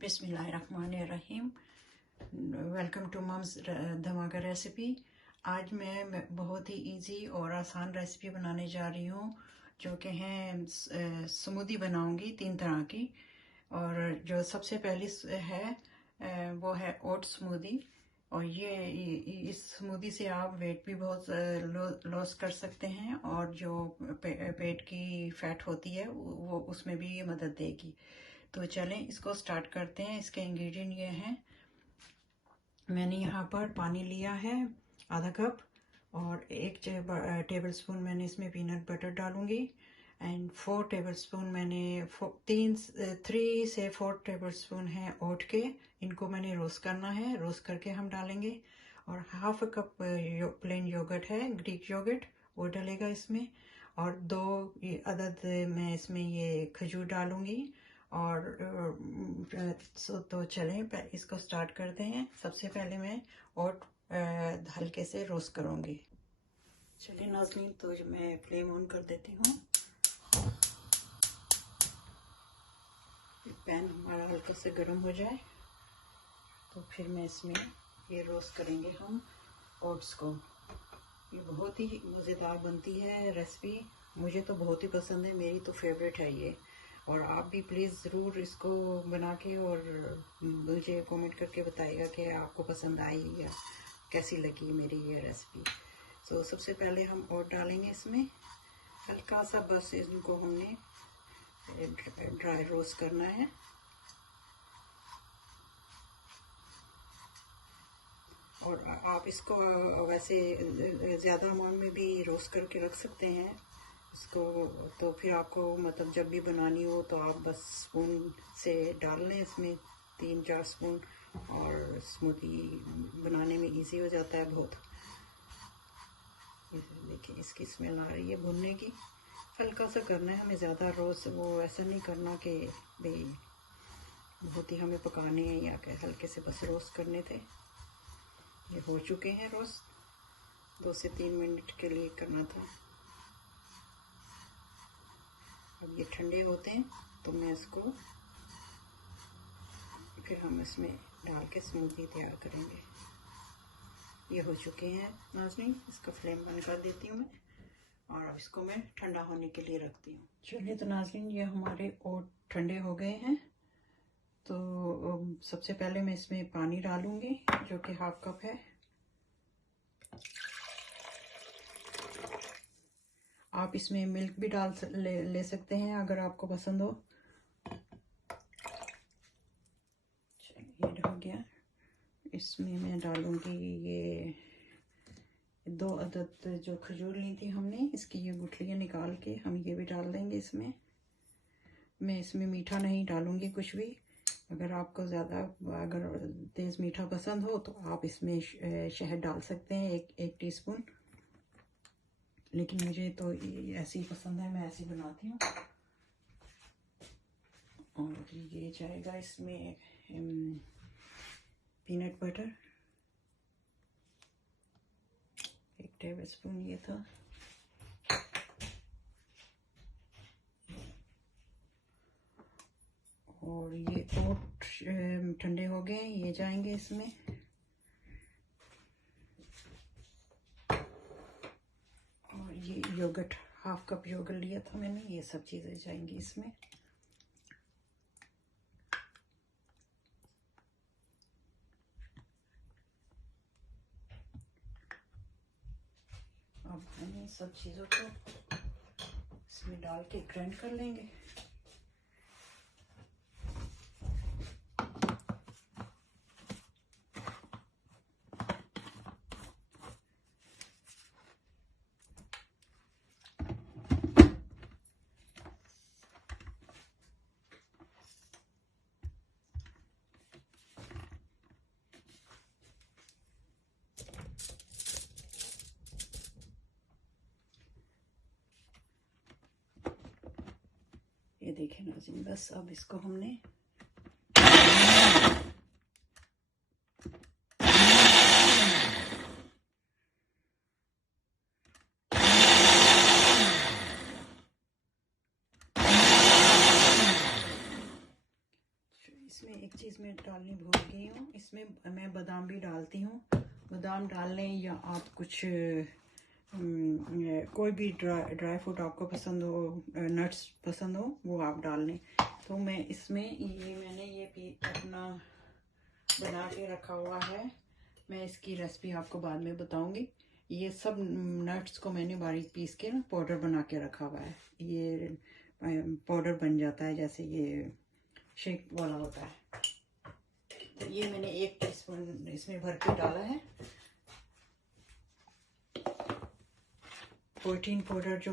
बिस्मिल्लाहिर्रहमानिर्रहीम। Welcome to mums धमाका recipe. आज मैं बहुत ही इजी और आसान रेसिपी बनाने जा रही हूँ, जो कि है स्मूदी बनाऊंगी 3 तरह की। और जो सबसे पहली है वो है ओट स्मूदी। और ये इस स्मूदी से आप वेट भी बहुत लॉस कर सकते हैं, और जो पेट की फैट होती है वो उसमें भी ये मदद देगी। तो चलें इसको स्टार्ट करते हैं। इसके इंग्रेडिएंट ये हैं। मैंने यहाँ पर पानी लिया है आधा कप, और 1 टेबलस्पून मैंने इसमें पीनट बटर डालूंगी, एंड 4 टेबलस्पून मैंने 3 से 4 टेबलस्पून है ओट के। इनको मैंने रोस्ट करना है, रोस्ट करके हम डालेंगे। और हाफ कप प्लेन योगर्ट है, ग्रीक योगर्ट, वो डलेगा इसमें। और 2 अदद मैं इसमें ये खजूर डालूंगी। और तो चलें इसको स्टार्ट करते हैं। सबसे पहले मैं ओट हल्के से रोस्ट करूंगी। चलिए नाज़रीन, तो मैं फ्लेम ऑन कर देती हूँ। पैन हमारा हल्का से गर्म हो जाए तो फिर मैं इसमें ये रोस्ट करेंगे हम ओट्स को। ये बहुत ही मज़ेदार बनती है रेसिपी, मुझे तो बहुत ही पसंद है, मेरी तो फेवरेट है ये। और आप भी प्लीज़ ज़रूर इसको बना के और मुझे कमेंट करके बताइएगा कि आपको पसंद आई या कैसी लगी मेरी ये रेसिपी। तो सबसे पहले हम ओट डालेंगे इसमें हल्का सा, बस इनको हमने ड्राई रोस्ट करना है। और आप इसको वैसे ज़्यादा अमाउंट में भी रोस्ट करके रख सकते हैं इसको। तो फिर आपको मतलब जब भी बनानी हो तो आप बस स्पून से डाल लें इसमें 3-4 स्पून, और स्मूदी बनाने में इजी हो जाता है बहुत। देखिए इसकी स्मेल आ रही है भुनने की। हल्का सा करना है हमें, ज़्यादा रोस्ट वो ऐसा नहीं करना कि भाई बहुत ही हमें पकाने हैं, या कि हल्के से बस रोस्ट करने थे। ये हो चुके हैं रोस्ट, 2 से 3 मिनट के लिए करना था। अब ये ठंडे होते हैं तो मैं इसको फिर हम इसमें डाल के स्मूदी तैयार करेंगे। ये हो चुके हैं नाज़रीन, इसका फ्लेम बंद कर देती हूँ मैं, और अब इसको मैं ठंडा होने के लिए रखती हूँ। चलिए तो नाज़रीन, ये हमारे ओट ठंडे हो गए हैं। तो सबसे पहले मैं इसमें पानी डालूंगी, जो कि हाफ कप है। आप इसमें मिल्क भी ले सकते हैं अगर आपको पसंद हो। ये डल गया। इसमें मैं डालूंगी ये 2 अदद जो खजूर ली थी हमने, इसकी ये गुठलियाँ निकाल के हम ये भी डाल देंगे इसमें। मैं इसमें मीठा नहीं डालूंगी कुछ भी। अगर आपको अगर तेज़ मीठा पसंद हो तो आप इसमें शहद डाल सकते हैं, एक टीस्पून। लेकिन मुझे तो ऐसी पसंद है, मैं ऐसी बनाती हूँ। और ये जाएगा इसमें पीनट बटर, 1 टेबलस्पून ये था। और ये ओट ठंडे हो गए, ये जाएंगे इसमें। और ये योगर्ट, हाफ कप योगर्ट लिया था मैंने, ये सब चीज़ें जाएंगी इसमें। अब हम सब चीज़ों को इसमें डाल के ग्राइंड कर लेंगे। ये देखें नाज़रीन, बस अब इसको हमने इसमें एक चीज़ मैं डालनी भूल गई हूँ, इसमें मैं बादाम भी डालती हूँ। बादाम डाल लें या आप कुछ कोई भी ड्राई फ्रूट आपको पसंद हो, नट्स पसंद हो, वो आप डाल लें। तो मैं इसमें मैंने ये अपना बना के रखा हुआ है। मैं इसकी रेसिपी आपको बाद में बताऊंगी। ये सब नट्स को मैंने बारीक पीस के पाउडर बना के रखा हुआ है। ये पाउडर बन जाता है जैसे ये शेक वाला होता है। तो ये मैंने 1 टीस्पून इसमें भर के डाला है। प्रोटीन पाउडर जो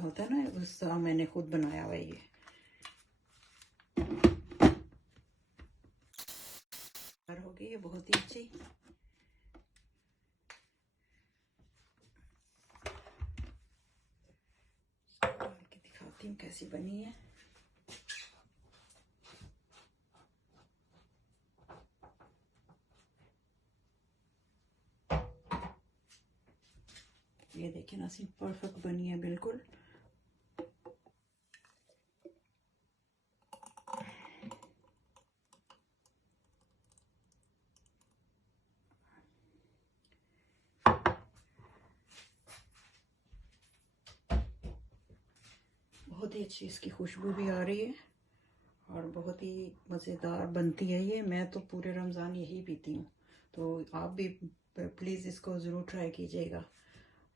होता है ना, उसका मैंने खुद बनाया हुआ है ये। हो गई है बहुत ही अच्छी। डाल के दिखाती हूँ कैसी बनी है। ये देखिए ना, सी परफेक्ट बनी है बिल्कुल। बहुत ही अच्छी इसकी खुशबू भी आ रही है और बहुत ही मज़ेदार बनती है ये। मैं तो पूरे रमज़ान यही पीती हूँ, तो आप भी प्लीज़ इसको ज़रूर ट्राई कीजिएगा।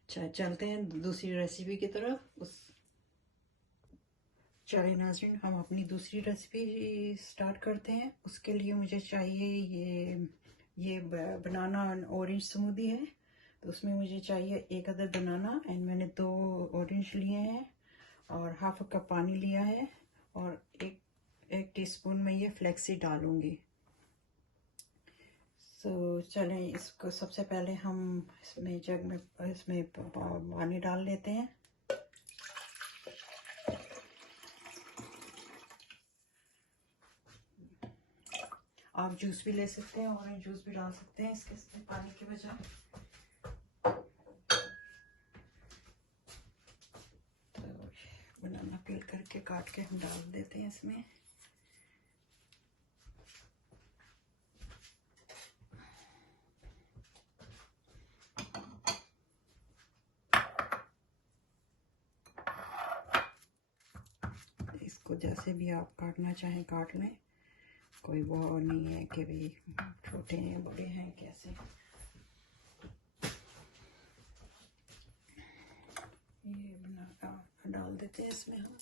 चलते हैं दूसरी रेसिपी की तरफ। चलिए नाज़रीन, हम अपनी दूसरी रेसिपी स्टार्ट करते हैं। उसके लिए मुझे चाहिए ये बनाना ऑरेंज स्मूदी है। तो उसमें मुझे चाहिए 1 अदद बनाना एंड मैंने 2 ऑरेंज लिए हैं और हाफ कप पानी लिया है और एक टीस्पून में ये फ्लेक्सी डालूंगी। तो चलें, इसको सबसे पहले हम इसमें जग में इसमें पानी डाल लेते हैं। आप जूस भी ले सकते हैं, ऑरेंज जूस भी डाल सकते हैं इसके पानी के बजाय। तो बनाना पील करके काट के हम डाल देते हैं इसमें। इसको जैसे भी आप काटना चाहें काट लें, कोई वो नहीं है कि भी छोटे हैं बड़े हैं कैसे। ये डाल देते हैं इसमें हम।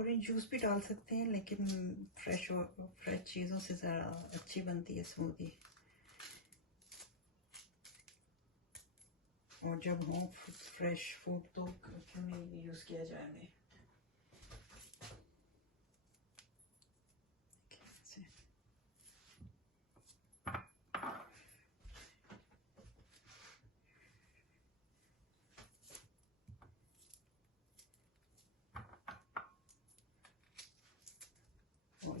ऑरेंज जूस भी डाल सकते हैं, लेकिन फ्रेश चीज़ों से ज़्यादा अच्छी बनती है स्मूदी। और जब हो फ्रेश फूड तो क्यों नहीं यूज़ किया जाएगा।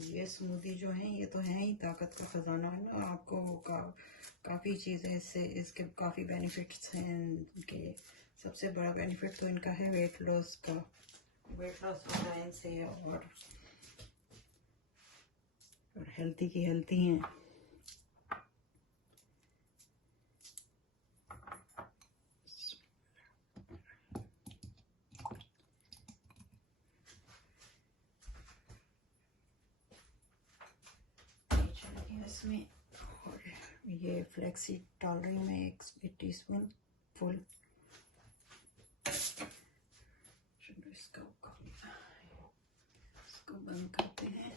ये स्मूदी जो है ये तो है ही ताकत का खजाना है ना। आपको काफ़ी चीज़ें इससे, इसके काफ़ी बेनिफिट्स हैं इनके। सबसे बड़ा बेनिफिट तो इनका है वेट लॉस का। वेट लॉस होता है इनसे और हेल्थी की हेल्थी हैं। इसमें और ये फ्लेक्सी डाल रही हूँ मैं 1 टीस्पून फुल। इसको बंद करते हैं।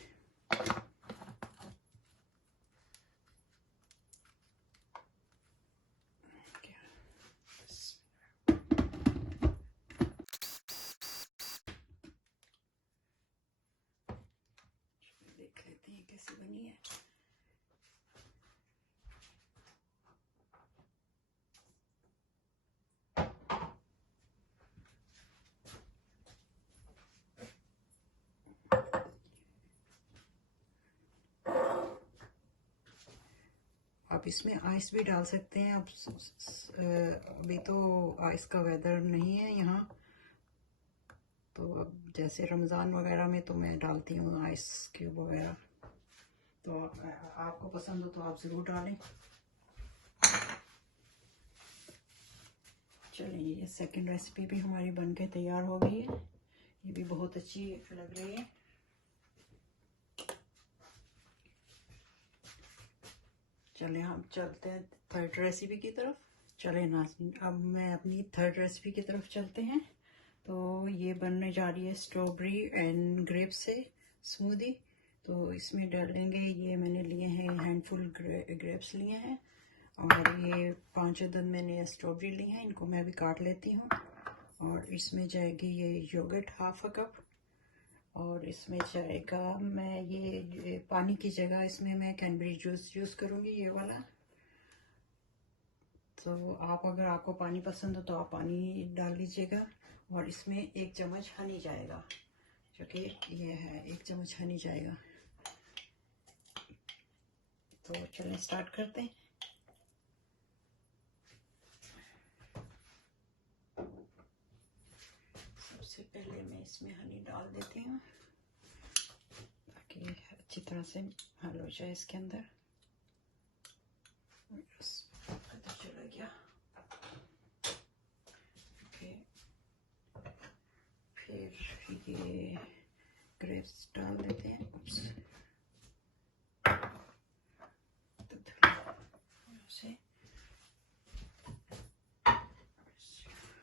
देख लेते हैं कैसी बनी है। आप इसमें आइस भी डाल सकते हैं। आप अभी तो आइस का वेदर नहीं है यहाँ, तो अब जैसे रमज़ान वगैरह में तो मैं डालती हूँ आइस क्यूब वगैरह। तो आपको पसंद हो तो आप ज़रूर डालें। चलिए, ये सेकंड रेसिपी भी हमारी बनके तैयार हो गई है। ये भी बहुत अच्छी लग रही है। चलें हम चलते हैं थर्ड रेसिपी की तरफ। चलें नाज़रीन, अब मैं अपनी थर्ड रेसिपी की तरफ चलते हैं। तो ये बनने जा रही है स्ट्रॉबेरी एंड ग्रेप्स से स्मूदी। तो इसमें डालेंगे, ये मैंने लिए हैं हैंडफुल ग्रेप्स लिए हैं, और ये 5 अदद मैंने स्ट्रॉबेरी ली हैं। इनको मैं भी काट लेती हूँ। और इसमें जाएगी ये योगर्ट हाफ अ कप, और इसमें जाएगा, मैं ये पानी की जगह इसमें मैं कैनबेरी जूस यूज़ करूँगी, ये वाला। तो आप अगर आपको पानी पसंद हो तो आप पानी डाल लीजिएगा। और इसमें 1 चम्मच हनी जाएगा, जो कि ये है 1 चम्मच हनी जाएगा। तो चलिए स्टार्ट करते हैं। सबसे पहले मैं इसमें हनी डाल देती हूँ ताकि अच्छी तरह से हल हो जाए इसके अंदर। पता चला गया। फिर ये ग्रेप्स डाल देते हैं।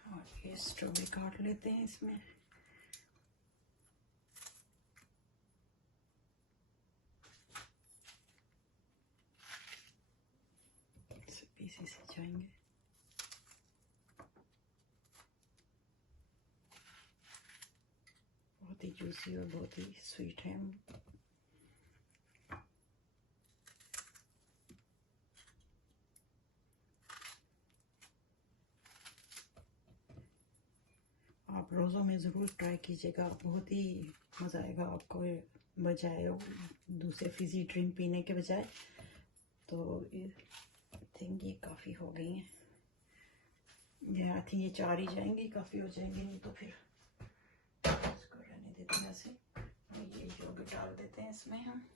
और ये स्ट्रॉबेरी काट लेते हैं इसमें। पीसेस जाएंगे। बहुत ही जूसी और बहुत ही स्वीट है। आप रोज़ों में ज़रूर ट्राई कीजिएगा, बहुत ही मज़ा आएगा आपको, बजाय दूसरे फिजी ड्रिंक पीने के बजाय। तो आई थिंक ये काफ़ी हो गई हैं। ये आई थिंक ये 4 ही जाएंगी, काफ़ी हो जाएंगे, नहीं तो फिर इसको रहने देते हैं ऐसे। ये योगर्ट डाल देते हैं इसमें हम।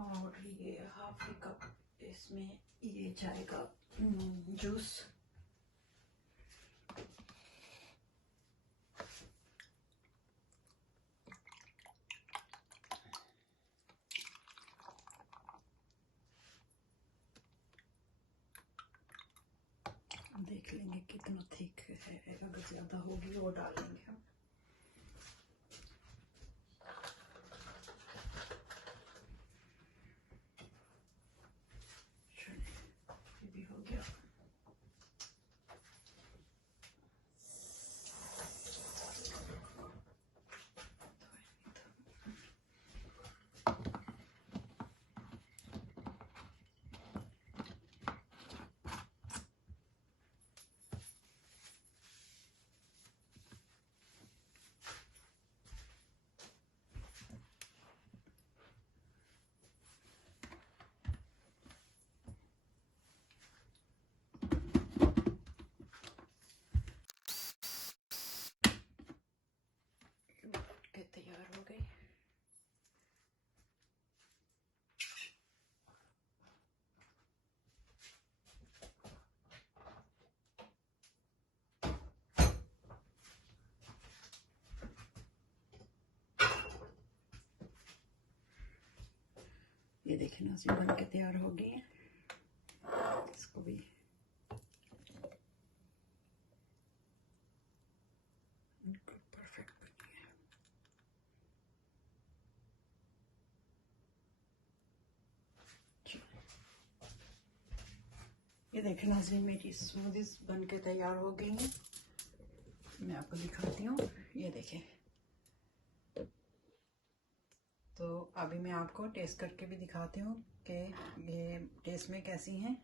और ये हाफ ए कप इसमें ये जाएगा जूस। देख लेंगे कितना थिक है, अगर ज़्यादा होगी वो डाल देंगे हम। ये भी हो गया। तैयार हो गई। ये देखें नाज़रीन, बन के तैयार हो गई है। इसको भी परफेक्ट बनी है। ये देखें नाज़रीन, मेरी स्मूदीज बन के तैयार हो गई हैं। मैं आपको दिखाती हूँ। ये देखें, तो अभी मैं आपको टेस्ट करके भी दिखाती हूँ कि ये टेस्ट में कैसी हैं।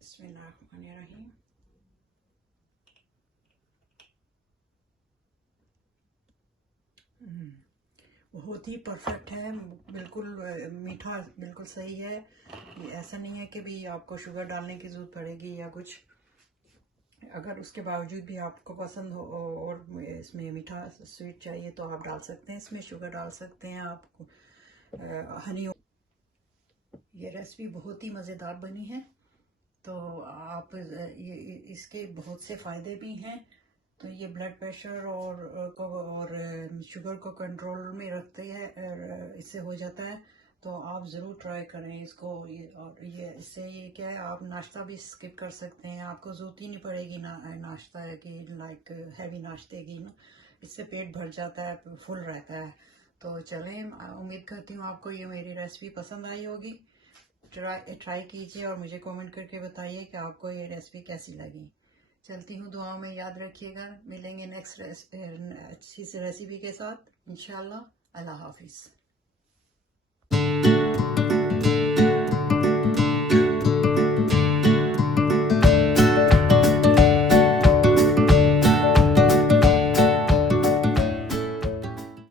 बिस्मिल्लाहिर्रहमानिर्रहीम। बहुत ही परफेक्ट है, बिल्कुल मीठा बिल्कुल सही है। ये ऐसा नहीं है कि भी आपको शुगर डालने की ज़रूरत पड़ेगी या कुछ। अगर उसके बावजूद भी आपको पसंद हो और इसमें मीठा स्वीट चाहिए तो आप डाल सकते हैं, इसमें शुगर डाल सकते हैं आपको हनी। ये रेसिपी बहुत ही मज़ेदार बनी है। तो आप ये इसके बहुत से फ़ायदे भी हैं। तो ये ब्लड प्रेशर और शुगर को कंट्रोल में रखते हैं, इससे हो जाता है। तो आप ज़रूर ट्राई करें इसको। और ये इससे ये क्या है, आप नाश्ता भी स्किप कर सकते हैं, आपको ज़रूरत ही नहीं पड़ेगी नाश्ता है कि लाइक हैवी नाश्ते की ना। इससे पेट भर जाता है, फुल रहता है। तो चलें, उम्मीद करती हूँ आपको ये मेरी रेसिपी पसंद आई होगी। ट्राई कीजिए और मुझे कमेंट करके बताइए कि आपको ये रेसिपी कैसी लगी। चलती हूँ, दुआओं में याद रखिएगा। मिलेंगे नेक्स्ट अच्छी सी रेसिपी के साथ इंशाल्लाह। अल्लाह हाफिज़।